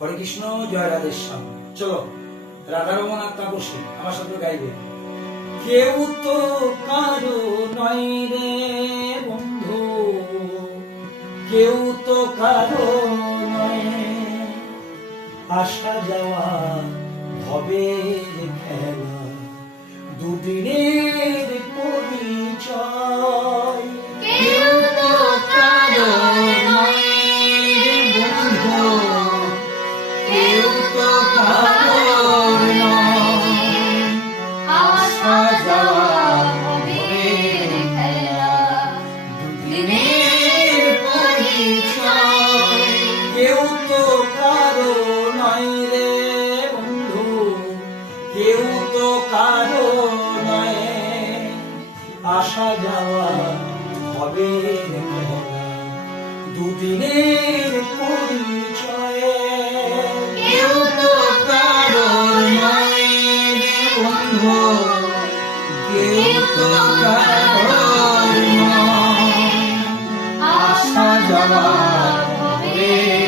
হরে কৃষ্ণ, জয় রাধেশ্যাম চলো রাধারমন আর তাপসী আমার সাথে গাইবে। কেউ তো কারও নয় রে বন্ধু, কেউ তো কারও নয়। আসা যাওয়া হবে খেলা, দুদিনের পরিচয়। আসা যাওয়া হবে দুদিনের পরিচয়ে কেউ তো বন্ধু, কেউ তো যাওয়া হবে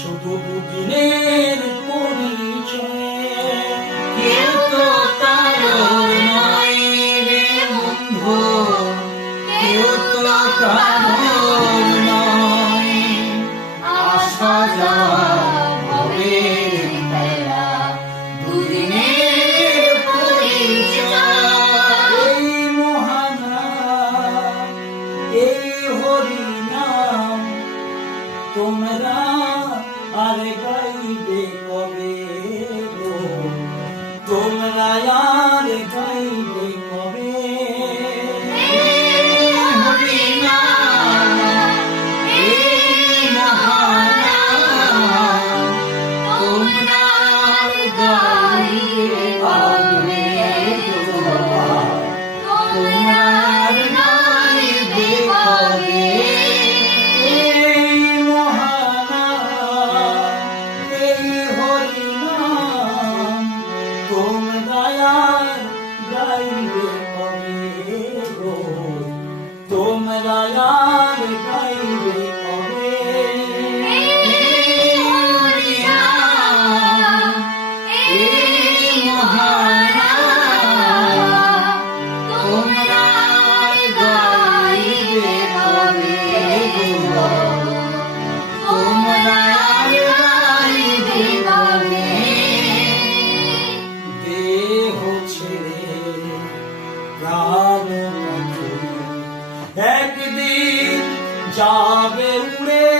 শুধু দুদিনের পরিচয় কেউ তো তার নয় রে বন্ধু, কেউ তো তার নয়। আসা যাওয়া যাবে উড়ে